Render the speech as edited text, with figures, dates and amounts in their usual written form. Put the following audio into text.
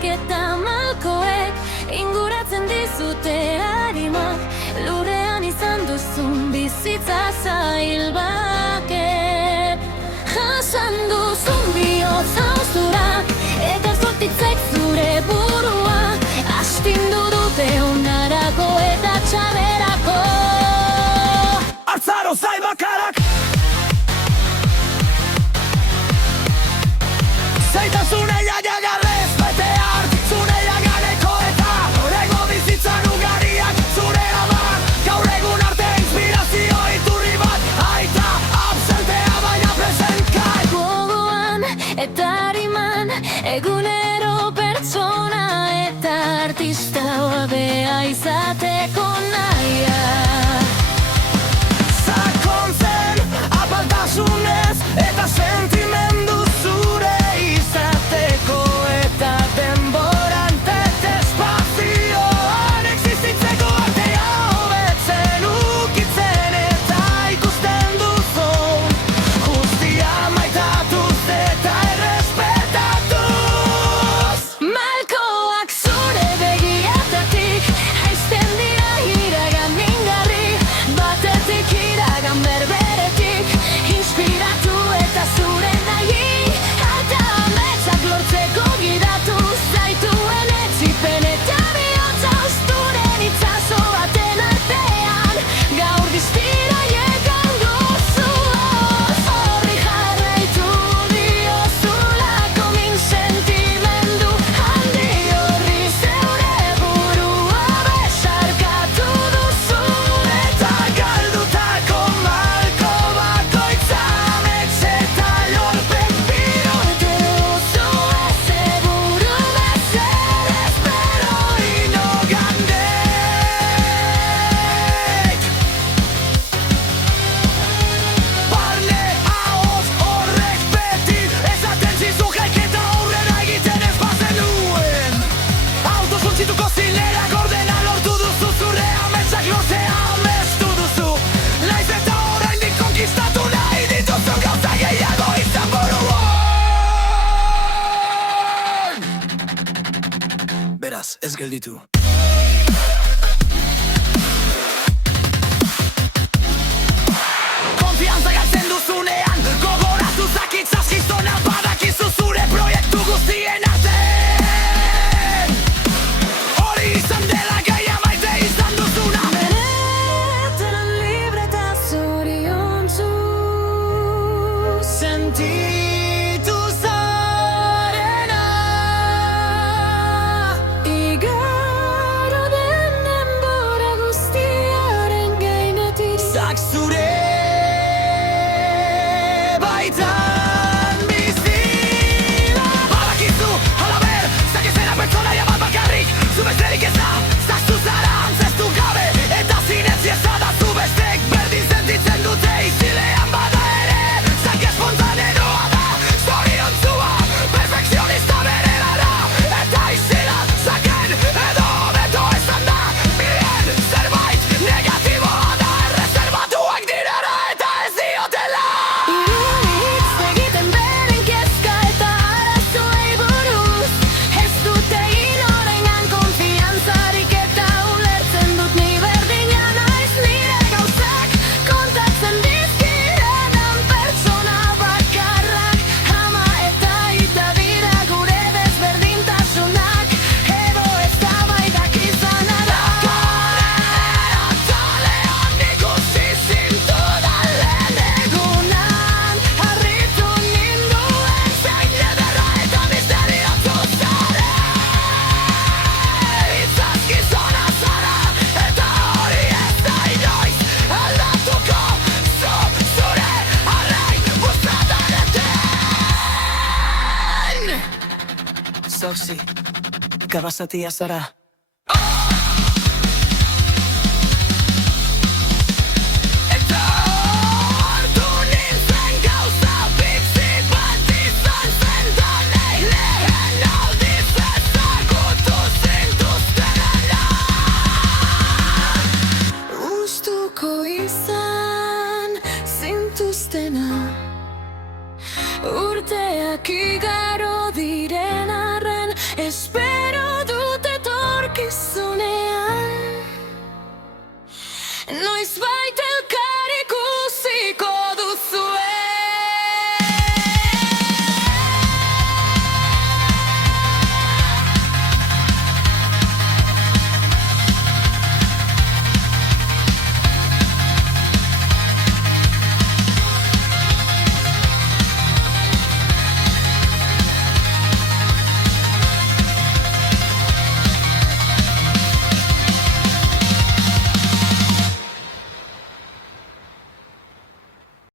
Armak eta malkoek inguratzen dizute arimak, lurrean izan duzun bizitza zail baket. Jasan duzun bihotz hausturak eta zortitzek zure burua, astindu dute onarako eta txaberako. Hartzaro zain bakarak Zaitasun garrez bete hart, zure gareko eta horrego bizitzan ugariak zure abar. Gaur egun arte inspirazio iturri bat, aita absentea baina presentkai. Gogoan eta ariman, egunero pertsona eta artista oabea izateko naia. Sakontzen apaltasunez eta sentimendu zure izateko eta denboran espazioan existitzeko artea hobetzen ukitzen eta ikusten duzun guztia maitatuz eta errespetatuz. Malkoak zure begietatik haizten dira iragan mingarri, batetik iragan berberetik inspiratu eta zure nahi eta ametsak lortzeko gidatu zaituen etsipen eta bihotz hausturen itzazo baten artean. Gaur distira llegan duzu, horri jarraitu diozulako min sentimendu handi horri zeure burua besarkatu duzu. Eta galdutako malko bakoitza amets eta lorpen Bihurtu duzu eze buru bezer espero ino gandek. Barne ahoz horrek beti esaten zizun jaiketa aurrera egiten ez bazenuen. Autosuntzituko zinera gordena lortu duzu, zure ametsak lortzea amestu duzu. Naiz eta oraindik konkistatu nahi dituzun gauza gehiago izan buruan. Beraz, ez gelditu. Konfiantza galtzen duzunean, gogoratu zakitz askizona badakizu zure proiektu guztien artean. Hori izan dela gaia maite izan duzuna. Benetan libre eta zoriontsu Sentitu zarena igaro den denbora guztiaren gainetik. zak zure baitan bizi da. Badakizu, halaber, zakezena pertsonaia bat bakarrik, zu besterik ez da, zaztu zara antzestu gabe, eta zinetzi ezada zu bestek berdin sentitzen dute izilean bada ere. Zak espontaneroa da, zoriontzua, perfekzionista bere lara, eta izilat zaken edo beto esan da, bien zerbait negatiboa da, erreserbatuak direra eta ez diotela. Iruditz egiten beren kezka eta arazoei buruz, ez dute inorengan konfiantzarik eta ulertzen dut ni berdina naiz nire gauzak kontatzen dizkirenan pertsona bakarrak. Ama eta aita dira gure desberdintasunak edo eztabaidak izana da. Atalean ikusi zintudan lehen Egunan harritu ninduen zein ederra eta misteriotu zaren. Itzazkizona zara eta hori ez da inoiz aldatuko, zu zure arrain guztataretan. Zoxy, gabazatia zara.